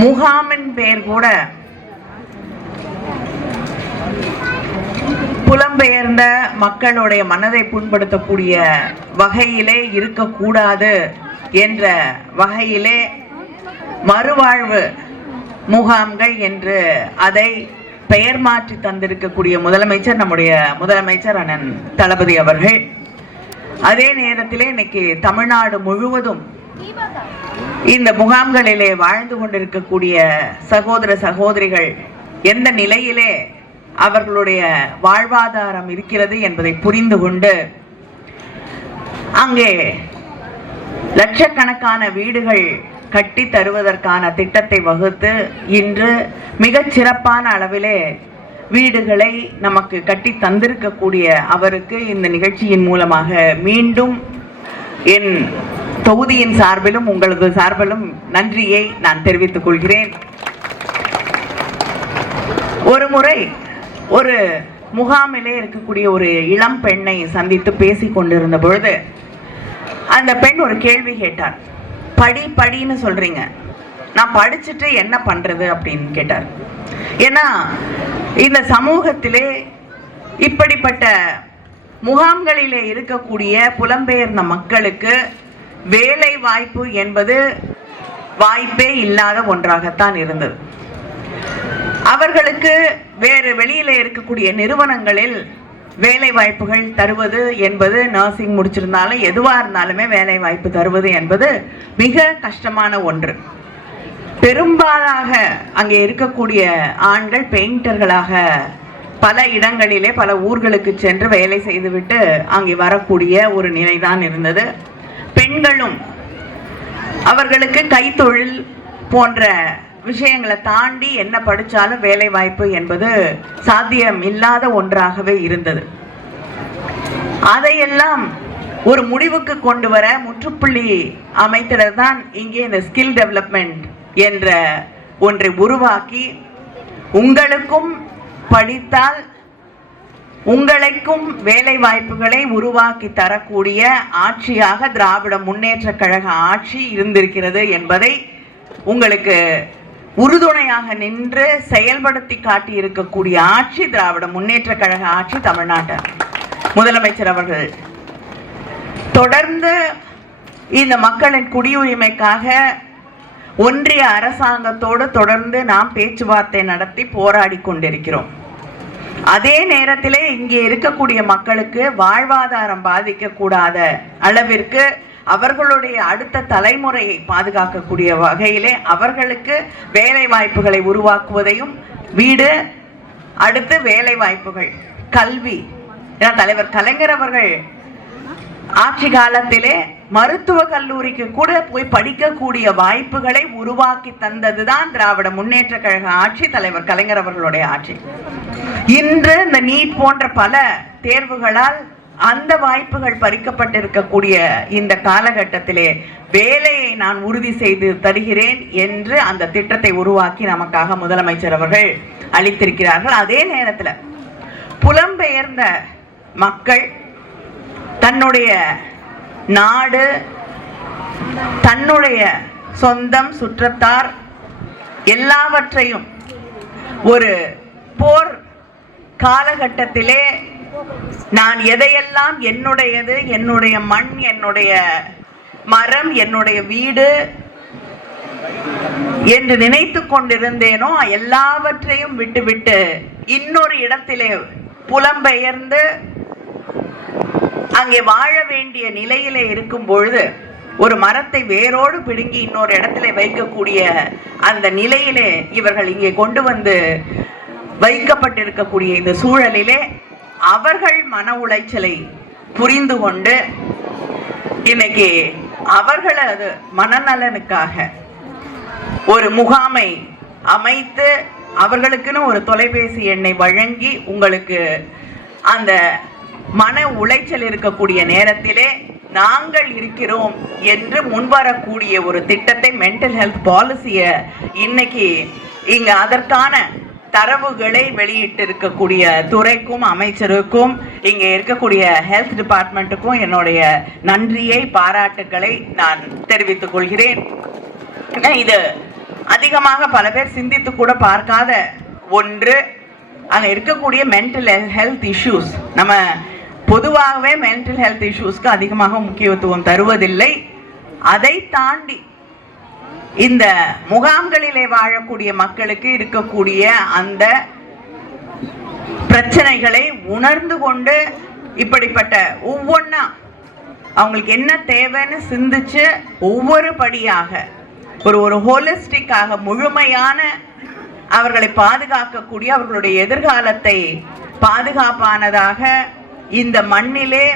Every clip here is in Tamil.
முகாமின் பெயர் கூட புலம்பெயர்ந்த மக்களுடைய மனதை புண்படுத்தக்கூடிய வகையிலே இருக்கக்கூடாது என்ற வகையிலே மறுவாழ்வு முகாம்கள் என்று அதை பெயர் மாற்றி தந்திருக்கக்கூடிய முதலமைச்சர், நம்முடைய முதலமைச்சர் அண்ணன் தளபதி அவர்கள். அதே நேரத்திலே இன்னைக்கு தமிழ்நாடு முழுவதும் இந்த முகாம்களிலே வாழ்ந்து கொண்டிருக்கக்கூடிய சகோதர சகோதரிகள் எந்த நிலையிலே அவர்களுடைய வாழ்வாதாரம் இருக்கிறது என்பதை புரிந்து கொண்டு அங்கே லட்சக்கணக்கான வீடுகள் கட்டி தருவதற்கான திட்டத்தை வகுத்து இன்று மிகச் சிறப்பான அளவிலே வீடுகளை நமக்கு கட்டி தந்திருக்கக்கூடிய அவருக்கு இந்த நிகழ்ச்சியின் மூலமாக மீண்டும் என் தொகுதியின் சார்பிலும் உங்களது சார்பிலும் நன்றியை நான் தெரிவித்துக் கொள்கிறேன். ஒரு முறை ஒரு முகாமிலே இருக்கக்கூடிய ஒரு இளம் பெண்ணை சந்தித்து பேசி கொண்டிருந்த பொழுது அந்த பெண் ஒரு கேள்வி கேட்டார். படின்னு சொல்றீங்க, நான் படிச்சுட்டு என்ன பண்றது அப்படின்னு கேட்டார். ஏன்னா இந்த சமூகத்திலே இப்படிப்பட்ட முகாம்களிலே இருக்கக்கூடிய புலம்பெயர்ந்த மக்களுக்கு வேலை வாய்ப்பு என்பது வாய்ப்பே இல்லாத ஒன்றாகத்தான் இருந்தது. அவர்களுக்கு வேறு வெளியில இருக்கக்கூடிய நிறுவனங்களில் வேலை வாய்ப்புகள் தருவது என்பது, நர்சிங் முடிச்சிருந்தாலும் எதுவா இருந்தாலுமே வேலை வாய்ப்பு தருவது என்பது மிக கஷ்டமான ஒன்று. பெரும்பாலாக அங்கே இருக்கக்கூடிய ஆண்கள் பெயிண்டர்களாக பல இடங்களிலே பல ஊர்களுக்கு சென்று வேலை செய்துவிட்டு அங்கே வரக்கூடிய ஒரு நிலைதான் இருந்தது. பெண்களும் அவர்களுக்கு கைத்தொழில் போன்ற விஷயங்களை தாண்டி என்ன படிச்சாலும் வேலை வாய்ப்பு என்பது சாத்தியம் இல்லாத ஒன்றாகவே இருந்தது. அதையெல்லாம் ஒரு முடிவுக்கு கொண்டு வர முற்றுப்புள்ளி அமைத்ததான் இங்கே இந்த ஸ்கில் டெவலப்மெண்ட் என்ற ஒன்றை உருவாக்கி உங்களுக்கும் படித்தால் உங்களுக்கும் வேலை வாய்ப்புகளை உருவாக்கி தரக்கூடிய ஆட்சியாக திராவிட முன்னேற்ற கழக ஆட்சி இருந்திருக்கிறது என்பதை உங்களுக்கு உறுதுணையாக நின்று செயல்படுத்தி காட்டி இருக்கக்கூடிய ஆட்சி திராவிட முன்னேற்ற கழக ஆட்சி. தமிழ்நாட்டு முதலமைச்சர் அவர்கள் தொடர்ந்து இந்த மக்களின் குடியுரிமைக்காக ஒன்றிய அரசாங்கத்தோடு தொடர்ந்து நாம் பேச்சுவார்த்தை நடத்தி போராடி கொண்டிருக்கிறோம். அதே நேரத்திலே இங்கே இருக்கக்கூடிய மக்களுக்கு வாழ்வாதாரம் பாதிக்கக்கூடாத அளவிற்கு அவர்களுடைய அடுத்த தலைமுறையை பாதுகாக்கக்கூடிய வகையிலே அவர்களுக்கு வேலை வாய்ப்புகளை உருவாக்குவதையும், வீடு அடுத்து வேலை வாய்ப்புகள், கல்வி. தலைவர் கலைஞர் அவர்கள் ஆட்சி காலத்திலே மருத்துவ கல்லூரிக்கு கூட போய் படிக்கக்கூடிய வாய்ப்புகளை உருவாக்கி தந்ததுதான் திராவிட முன்னேற்ற கழக ஆட்சி, தலைவர் கலைஞர் அவர்களுடைய ஆட்சி. இன்று இந்த நீட் போன்ற பல தேர்வுகளால் அந்த வாய்ப்புகள் பறிக்கப்பட்டிருக்கக்கூடிய இந்த காலகட்டத்திலே வேலையை நான் உறுதி செய்து தருகிறேன் என்று அந்த திட்டத்தை உருவாக்கி நமக்காக முதலமைச்சர் அவர்கள் அளித்திருக்கிறார்கள். அதே நேரத்தில் புலம்பெயர்ந்த மக்கள் தன்னுடைய நாடு, தன்னுடைய சொந்தம், சுற்றத்தார் எல்லாவற்றையும் ஒரு போர் காலகட்டத்திலே நான் எதையெல்லாம் என்னுடையது, என்னுடைய மண், என்னுடைய மரம், என்னுடைய வீடு என்று நினைத்து கொண்டிருந்தேனோ எல்லாவற்றையும் விட்டுவிட்டு இன்னொரு இடத்திலே புலம்பெயர்ந்து அங்கே வாழ வேண்டிய நிலையிலே இருக்கும் பொழுது ஒரு மரத்தை வேரோடு பிடுங்கி இன்னொரு இடத்துல வைக்கக்கூடிய அந்த நிலையிலே இவர்கள் இங்கே கொண்டு வந்து வைக்கப்பட்டிருக்கக்கூடிய இந்த சூழலிலே அவர்கள் மன உளைச்சலை புரிந்து கொண்டு இன்னைக்கு அவர்களது மனநலனுக்காக ஒரு முகாமை அமைத்து அவர்களுக்குன்னு ஒரு தொலைபேசி எண்ணை வழங்கி உங்களுக்கு அந்த மன உளைச்சல் இருக்கக்கூடிய நேரத்திலே நாங்கள் இருக்கிறோம் என்று முன்வரக்கூடிய ஒரு திட்டத்தை, மென்டல் ஹெல்த் பாலிசியை இன்னைக்கு இங்க அதற்கான தரவுகளை வெளியிட்டு இருக்கக்கூடிய துறைக்கும் அமைச்சருக்கும் இங்க இருக்கக்கூடிய ஹெல்த் டிபார்ட்மெண்ட்டுக்கும் என்னுடைய நன்றியை, பாராட்டுக்களை நான் தெரிவித்துக் கொள்கிறேன். இது அதிகமாக பல பேர் சிந்தித்து கூட பார்க்காத ஒன்று. அங்க இருக்கக்கூடிய மென்டல் ஹெல்த் இஷ்யூஸ், நம்ம பொதுவாகவே மென்டல் ஹெல்த் இஷ்யூஸ்க்கு அதிகமாக முக்கியத்துவம் தருவதில்லை. அதை தாண்டி இந்த முகாம்களிலே வாழக்கூடிய மக்களுக்கு இருக்கக்கூடிய அந்த பிரச்சனைகளை உணர்ந்து கொண்டு இப்படிப்பட்ட ஒவ்வொன்னா அவங்களுக்கு என்ன தேவைன்னு சிந்திச்சு ஒவ்வொரு படியாக ஒரு ஹோலிஸ்டிக்காக முழுமையான அவர்களை பாதுகாக்கக்கூடிய, அவர்களுடைய எதிர்காலத்தை பாதுகாப்பானதாக இந்த மண்ணிலே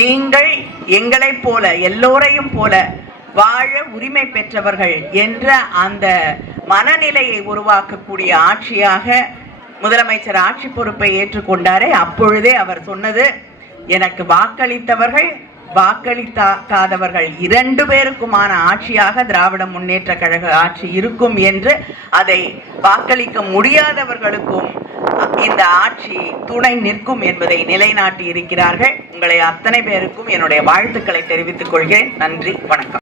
நீங்கள் எங்களைப் போல எல்லோரையும் போல வாழ உரிமை பெற்றவர்கள் என்ற அந்த மனநிலையை உருவாக்கக்கூடிய ஆட்சியாக முதலமைச்சர் ஆட்சி பொறுப்பை ஏற்றுக்கொண்டாரே, அப்பொழுதே அவர் சொன்னது, எனக்கு வாக்களித்தவர்கள் வாக்களிக்காதவர்கள் 2 பேருக்குமான ஆட்சியாக திராவிட முன்னேற்ற கழக ஆட்சி இருக்கும் என்று, அதை வாக்களிக்க முடியாதவர்களுக்கும் இந்த ஆட்சி துணை நிற்கும் என்பதை நிலைநாட்டி இருக்கிறார்கள். உங்களை அத்தனை பேருக்கும் என்னுடைய வாழ்த்துக்களை தெரிவித்துக் கொள்கிறேன். நன்றி, வணக்கம்.